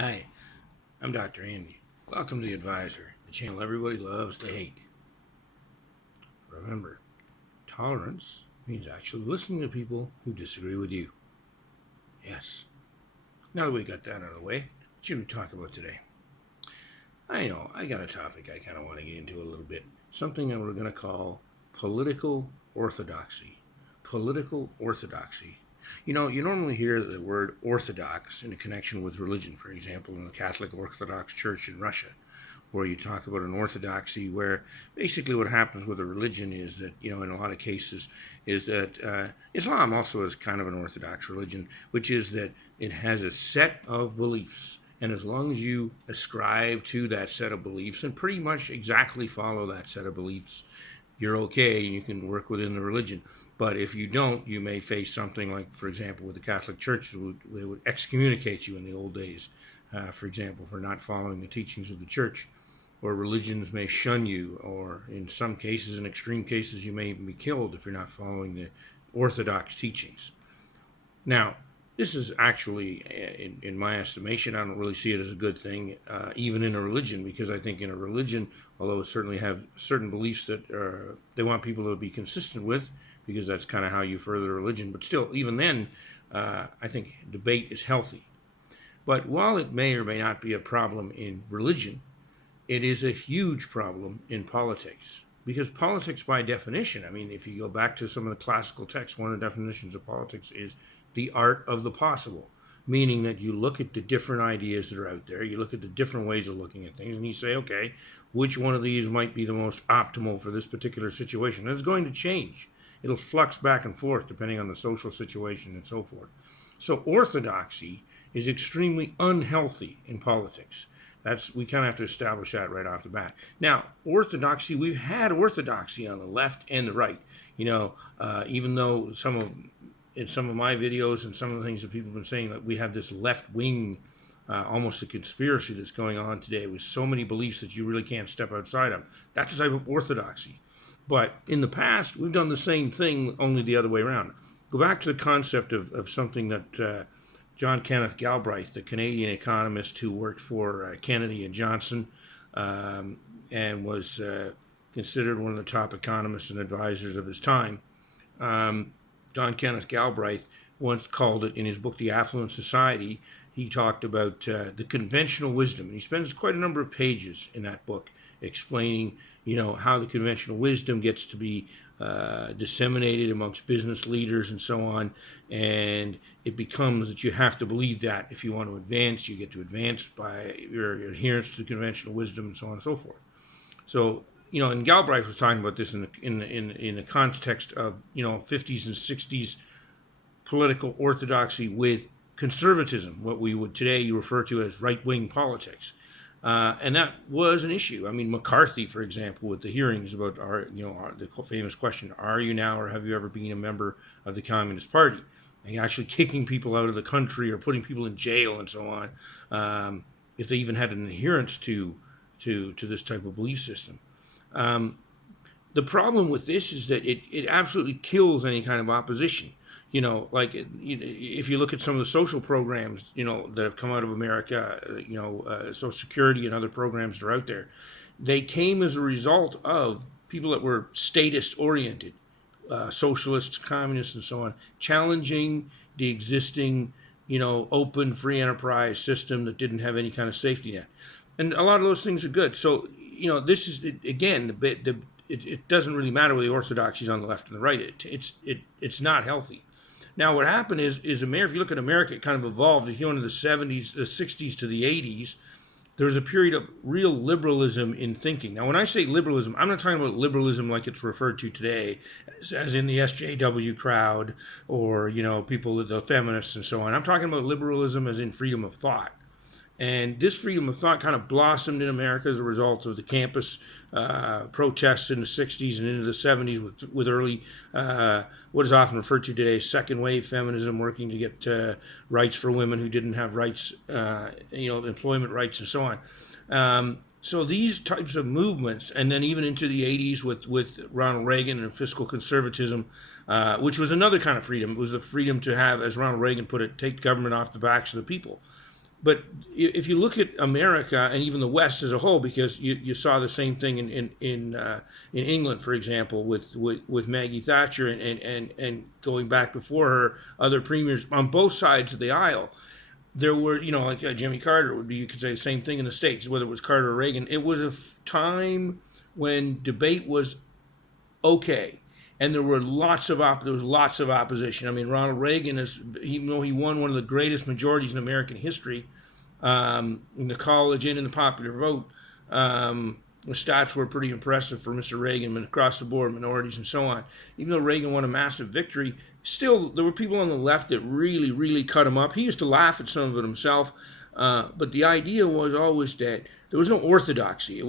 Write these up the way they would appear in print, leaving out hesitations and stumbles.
Hi, I'm Dr. Andy. Welcome to The Advisor, the channel everybody loves to hate. Remember, tolerance means actually listening to people who disagree with you. Yes. Now that we got that out of the way, what should we talk about today? I know, I got a topic I kind of want to get into a little bit. Something that we're going to call political orthodoxy. Political orthodoxy. You know, you normally hear the word orthodox in a connection with religion, for example, in the Catholic Orthodox Church in Russia, where you talk about an orthodoxy where basically what happens with a religion is that, in a lot of cases, is that Islam also is kind of an orthodox religion, which is that it has a set of beliefs. And as long as you ascribe to that set of beliefs and pretty much exactly follow that set of beliefs, you're okay and you can work within the religion. But if you don't, you may face something like, for example, with the Catholic Church, they would excommunicate you in the old days, for example, for not following the teachings of the church. Or religions may shun you, or in some cases, in extreme cases, you may even be killed if you're not following the orthodox teachings. Now, this is actually, in my estimation, I don't really see it as a good thing, even in a religion, because I think in a religion, although it certainly have certain beliefs that they want people to be consistent with, because that's kind of how you further religion, but still, even then, I think debate is healthy. But while it may or may not be a problem in religion, it is a huge problem in politics. Because politics, by definition, I mean, if you go back to some of the classical texts, one of the definitions of politics is the art of the possible, meaning that you look at the different ideas that are out there, you look at the different ways of looking at things, and you say, okay, which one of these might be the most optimal for this particular situation? And it's going to change. It'll flux back and forth depending on the social situation and so forth. So orthodoxy is extremely unhealthy in politics. We kind of have to establish that right off the bat. Now, orthodoxy, we've had orthodoxy on the left and the right. Even though in some of my videos and some of the things that people have been saying that we have this left wing, almost a conspiracy that's going on today with so many beliefs that you really can't step outside of. That's a type of orthodoxy. But in the past, we've done the same thing, only the other way around. Go back to the concept of something that John Kenneth Galbraith, the Canadian economist who worked for Kennedy and Johnson, and was considered one of the top economists and advisors of his time. John Kenneth Galbraith once called it, in his book, The Affluent Society, he talked about the conventional wisdom. And he spends quite a number of pages in that book explaining, how the conventional wisdom gets to be disseminated amongst business leaders and so on. And it becomes that you have to believe that if you want to advance, you get to advance by your adherence to conventional wisdom and so on and so forth. So, and Galbraith was talking about this in the context of, 50s and 60s political orthodoxy with conservatism, what we would today refer to as right-wing politics. And that was an issue. I mean, McCarthy, for example, with the hearings about the famous question, are you now or have you ever been a member of the Communist Party? And actually kicking people out of the country or putting people in jail and so on, if they even had an adherence to this type of belief system. The problem with this is that it absolutely kills any kind of opposition. If you look at some of the social programs, that have come out of America, Social Security and other programs that are out there, they came as a result of people that were statist-oriented, socialists, communists, and so on, challenging the existing, open, free enterprise system that didn't have any kind of safety net. And a lot of those things are good. So, this is, again, it doesn't really matter whether the orthodoxy is on the left and the right. It's not healthy. Now, what happened is America, if you look at America, it kind of evolved. If you go into the 70s, the 60s to the 80s, there was a period of real liberalism in thinking. Now, when I say liberalism, I'm not talking about liberalism like it's referred to today, as in the SJW crowd or, people, the feminists and so on. I'm talking about liberalism as in freedom of thought. And this freedom of thought kind of blossomed in America as a result of the campus protests in the 60s and into the 70s with early, what is often referred to today as second wave feminism, working to get rights for women who didn't have rights, employment rights and so on. So these types of movements, and then even into the 80s with Ronald Reagan and fiscal conservatism, which was another kind of freedom. It was the freedom to have, as Ronald Reagan put it, take government off the backs of the people. but if you look at America and even the West as a whole, because you saw the same thing in England, for example, with Maggie Thatcher and going back before her, other premiers on both sides of the aisle. There were, like Jimmy Carter would be, you could say the same thing in the States, whether it was Carter or Reagan. It was a time when debate was okay. And there was lots of opposition. I mean, Ronald Reagan even though he won one of the greatest majorities in American history, in the college and in the popular vote, the stats were pretty impressive for Mr. Reagan, and across the board, minorities and so on. Even though Reagan won a massive victory, still there were people on the left that really, really cut him up. He used to laugh at some of it himself, but the idea was always that there was no orthodoxy. There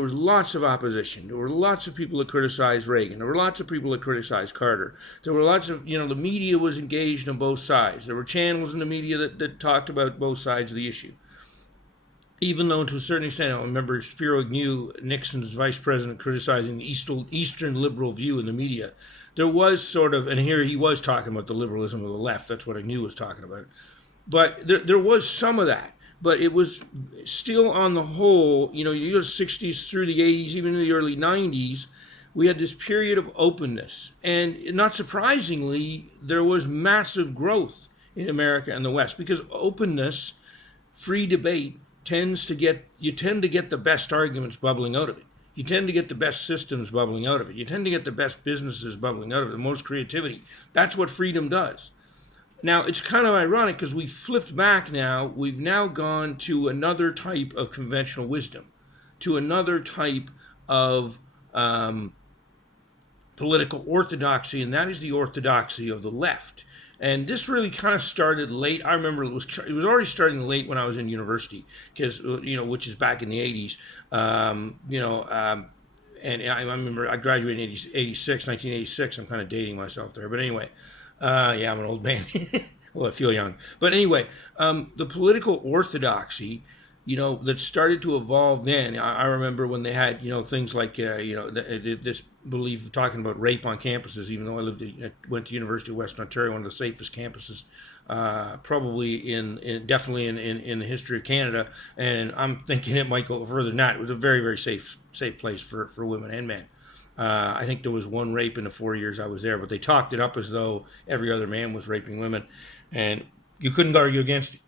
was lots of opposition. There were lots of people that criticized Reagan. There were lots of people that criticized Carter. There were lots of, the media was engaged on both sides. There were channels in the media that talked about both sides of the issue. Even though to a certain extent, I remember Spiro Agnew, Nixon's vice president, criticizing the Eastern liberal view in the media. There was sort of, and here he was talking about the liberalism of the left. That's what Agnew was talking about. But there was some of that. But it was still on the whole, you go to the 60s through the 80s, even in the early 90s, we had this period of openness. And not surprisingly, there was massive growth in America and the West because openness, free debate, you tend to get the best arguments bubbling out of it. You tend to get the best systems bubbling out of it. You tend to get the best businesses bubbling out of it, the most creativity. That's what freedom does. Now, it's kind of ironic because we flipped back now. We've now gone to another type of conventional wisdom, to another type of political orthodoxy, and that is the orthodoxy of the left. And this really kind of started late. I remember it was already starting late when I was in university, because which is back in the 80s. And I remember I graduated in 1986. I'm kind of dating myself there, but anyway. Yeah, I'm an old man. Well, I feel young. But anyway, the political orthodoxy, that started to evolve then. I remember when they had, things like, this belief of talking about rape on campuses, even though I went to University of Western Ontario, one of the safest campuses, probably definitely in the history of Canada. And I'm thinking it might go further than that. It was a very, very safe place for women and men. I think there was one rape in the 4 years I was there, but they talked it up as though every other man was raping women, and you couldn't argue against it.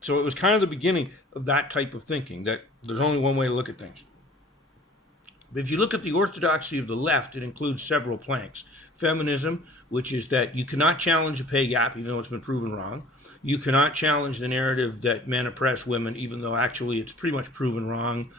So it was kind of the beginning of that type of thinking, that there's only one way to look at things. But if you look at the orthodoxy of the left, it includes several planks. Feminism, which is that you cannot challenge a pay gap, even though it's been proven wrong. You cannot challenge the narrative that men oppress women, even though actually it's pretty much proven wrong.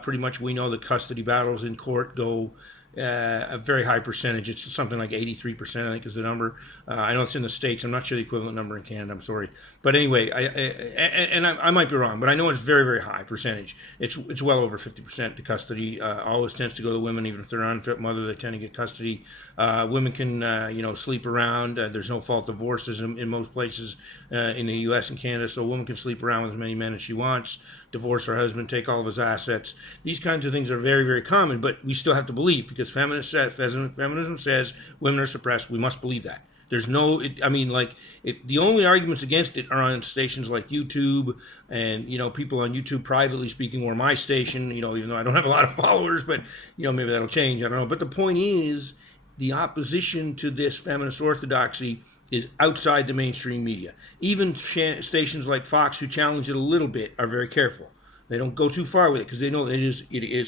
Pretty much we know the custody battles in court go a very high percentage. It's something like 83%, I think, is the number. I know it's in the States. I'm not sure the equivalent number in Canada. I'm sorry. But anyway, I might be wrong, but I know it's very, very high percentage. It's well over 50% to custody. Always tends to go to women, even if they're an unfit mother, they tend to get custody. Women can, sleep around. There's no fault divorces in most places in the U.S. and Canada, so a woman can sleep around with as many men as she wants, divorce her husband, take all of his assets. These kinds of things are very, very common, but we still have to believe, because feminism says women are suppressed. We must believe that. There's no, the only arguments against it are on stations like YouTube and, people on YouTube privately speaking, or my station, even though I don't have a lot of followers, but, maybe that'll change. I don't know. But the point is, the opposition to this feminist orthodoxy is outside the mainstream media. Even stations like Fox, who challenge it a little bit, are very careful. They don't go too far with it because they know it is,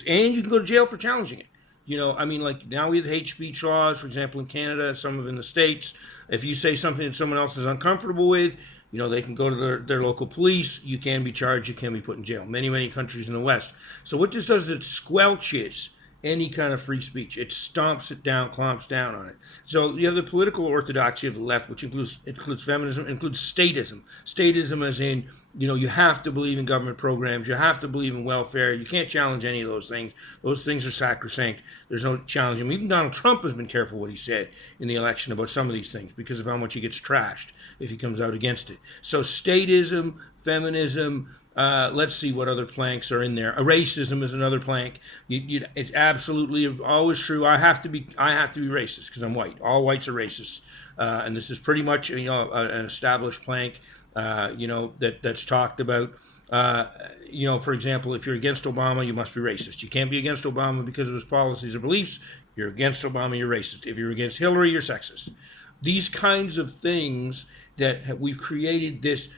and you can go to jail for challenging it. Now we have hate speech laws, for example, in Canada, some of in the States. If you say something that someone else is uncomfortable with, they can go to their local police. You can be charged. You can be put in jail. Many, many countries in the West. So what this does is it squelches any kind of free speech. It stomps it down, clomps down on it. So you have the political orthodoxy of the left, which includes feminism, includes statism. Statism as in, you have to believe in government programs. You have to believe in welfare. You can't challenge any of those things. Those things are sacrosanct. There's no challenging them. Even Donald Trump has been careful what he said in the election about some of these things because of how much he gets trashed if he comes out against it. So statism, feminism, let's see what other planks are in there. Racism is another plank. It's absolutely always true. I have to be racist because I'm white. All whites are racist, and this is pretty much an established plank. that's talked about. For example, if you're against Obama, you must be racist. You can't be against Obama because of his policies or beliefs. You're against Obama, you're racist. If you're against Hillary, you're sexist. These kinds of things that we've created this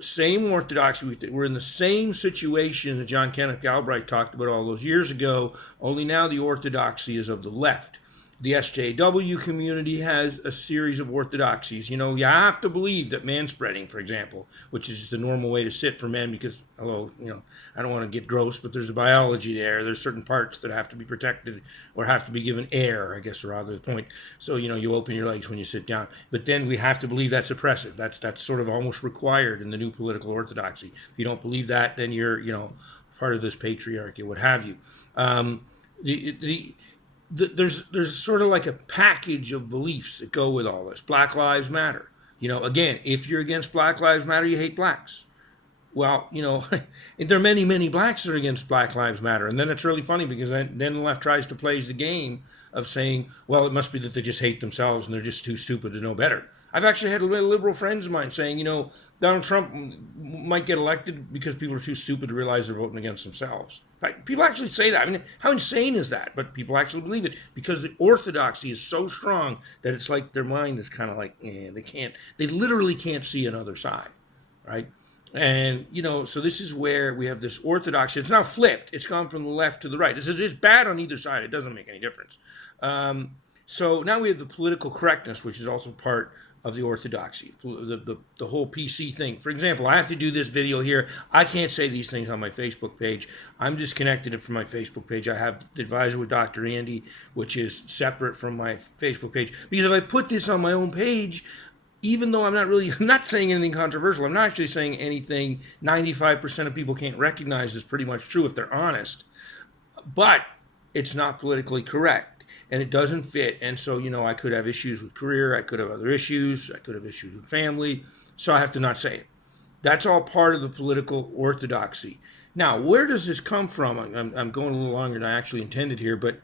same orthodoxy. We're in the same situation that John Kenneth Galbraith talked about all those years ago, only now the orthodoxy is of the left. The SJW community has a series of orthodoxies. You have to believe that manspreading, for example, which is the normal way to sit for men because, I don't want to get gross, but there's a biology there. There's certain parts that have to be protected or have to be given air, I guess, rather the point. So, you open your legs when you sit down. But then we have to believe that's oppressive. That's sort of almost required in the new political orthodoxy. If you don't believe that, then you're, part of this patriarchy, what have you. There's sort of like a package of beliefs that go with all this. Black Lives Matter. Again, if you're against Black Lives Matter, you hate blacks. Well, there are many, many blacks that are against Black Lives Matter. And then it's really funny because then the left tries to play the game of saying, well, it must be that they just hate themselves and they're just too stupid to know better. I've actually had liberal friends of mine saying, Donald Trump might get elected because people are too stupid to realize they're voting against themselves. People actually say that. I mean, how insane is that? But people actually believe it because the orthodoxy is so strong that it's like their mind is kind of like, they literally can't see another side, right? And, so this is where we have this orthodoxy. It's now flipped. It's gone from the left to the right. It's bad on either side. It doesn't make any difference. So now we have the political correctness, which is also part of the orthodoxy, the whole PC thing. For example, I have to do this video here. I can't say these things on my Facebook page. I'm disconnected from my Facebook page. I have the Advisor with Dr. Andy, which is separate from my Facebook page. Because if I put this on my own page, even though I'm not saying anything controversial, I'm not actually saying anything 95% of people can't recognize is pretty much true if they're honest. But it's not politically correct and it doesn't fit. And so, I could have issues with career. I could have other issues. I could have issues with family. So I have to not say it. That's all part of the political orthodoxy. Now, where does this come from? I'm going a little longer than I actually intended here, but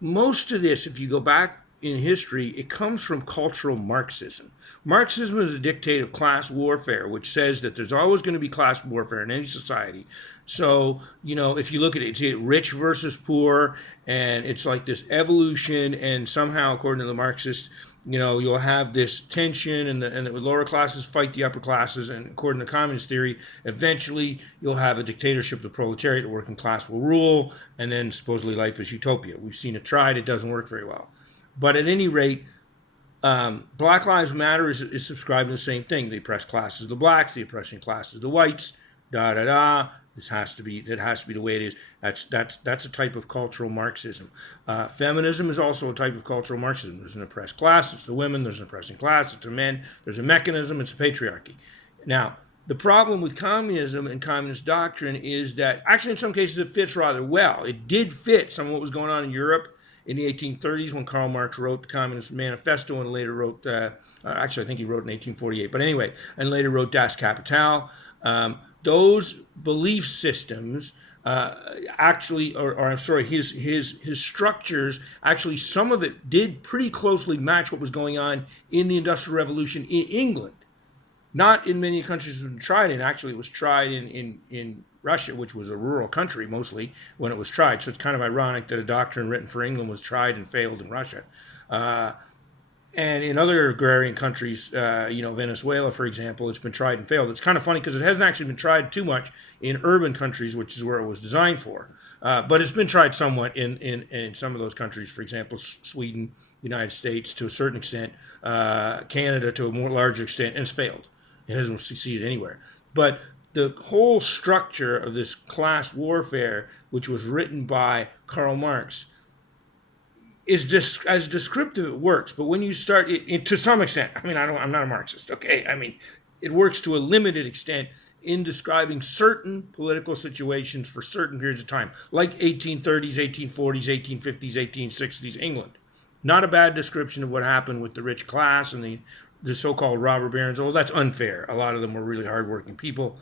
most of this, if you go back in history, it comes from cultural Marxism. Marxism is a dictate of class warfare, which says that there's always going to be class warfare in any society. So, if you look at it, it's rich versus poor, and it's like this evolution, and somehow, according to the Marxists, you'll have this tension, and the lower classes fight the upper classes, and according to communist theory, eventually you'll have a dictatorship of the proletariat, the working class will rule, and then supposedly life is utopia. We've seen it tried, it doesn't work very well. But at any rate, Black Lives Matter is subscribing to the same thing. The oppressed class is the blacks, the oppressing class is the whites, That has to be the way it is. That's a type of cultural Marxism. Feminism is also a type of cultural Marxism. There's an oppressed class, it's the women. There's an oppressing class, it's the men. There's a mechanism, it's the patriarchy. Now, the problem with communism and communist doctrine is that, actually in some cases it fits rather well. It did fit some of what was going on in Europe in the 1830s when Karl Marx wrote the Communist Manifesto and later wrote, actually I think he wrote in 1848, but anyway, and later wrote Das Kapital. Those belief systems his structures, actually some of it did pretty closely match what was going on in the Industrial Revolution in England. Not in many countries have been tried, and actually it was tried in Russia, which was a rural country mostly when it was tried. So it's kind of ironic that a doctrine written for England was tried and failed in Russia. And in other agrarian countries, Venezuela, for example, it's been tried and failed. It's kind of funny because it hasn't actually been tried too much in urban countries, which is where it was designed for. But it's been tried somewhat in some of those countries, for example, Sweden, United States to a certain extent, Canada to a more larger extent, and it's failed. It hasn't succeeded anywhere. But the whole structure of this class warfare, which was written by Karl Marx, is just as descriptive it works. But when you start it to some extent, I'm not a Marxist, okay? It works to a limited extent in describing certain political situations for certain periods of time, like 1830s, 1840s, 1850s, 1860s England. Not a bad description of what happened with the rich class and the so-called robber barons. Oh, that's unfair. A lot of them were really hardworking people,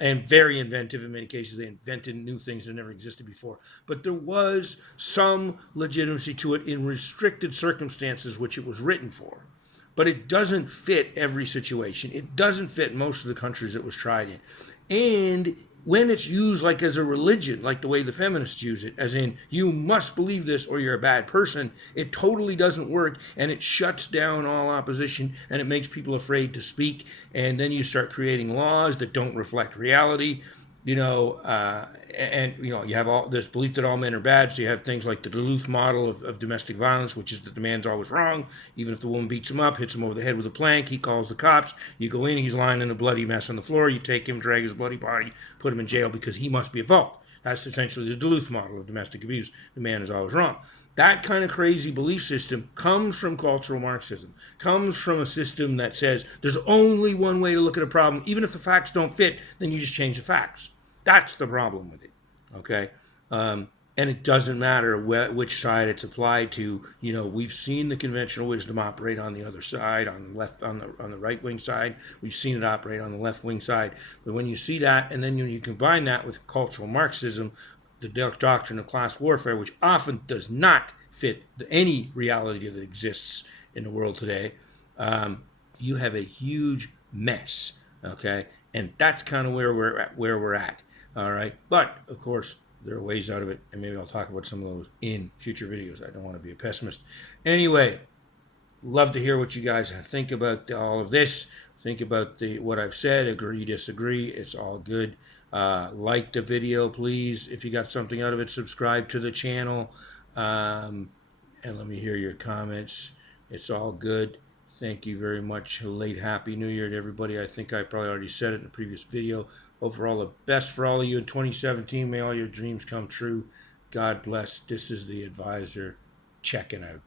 and very inventive in many cases. They invented new things that never existed before. But there was some legitimacy to it in restricted circumstances which it was written for. but it doesn't fit every situation. It doesn't fit most of the countries it was tried in. And when it's used like as a religion, like the way the feminists use it, as in you must believe this or you're a bad person, it totally doesn't work, and it shuts down all opposition, and it makes people afraid to speak. And then you start creating laws that don't reflect reality. And you have all this belief that all men are bad. So you have things like the Duluth model of domestic violence, which is that the man's always wrong. Even if the woman beats him up, hits him over the head with a plank, he calls the cops. You go in, he's lying in a bloody mess on the floor. You take him, drag his bloody body, put him in jail because he must be at fault. That's essentially the Duluth model of domestic abuse. The man is always wrong. That kind of crazy belief system comes from cultural Marxism, comes from a system that says there's only one way to look at a problem. Even if the facts don't fit, then you just change the facts. That's the problem with it, okay? And it doesn't matter which side it's applied to. We've seen the conventional wisdom operate on the other side, on the left, on the right wing side. We've seen it operate on the left wing side. But when you see that, and then you combine that with cultural Marxism, the doctrine of class warfare, which often does not fit any reality that exists in the world today, you have a huge mess, okay? And that's kind of where we're at. All right. But, of course, there are ways out of it, and maybe I'll talk about some of those in future videos. I don't want to be a pessimist. Anyway, love to hear what you guys think about all of this. Think about what I've said. Agree, disagree. It's all good. Like the video, please. If you got something out of it, subscribe to the channel. And let me hear your comments. It's all good. Thank you very much. Late Happy New Year to everybody. I think I probably already said it in the previous video. Hope for all the best for all of you in 2017. May all your dreams come true. God bless. This is the advisor checking out.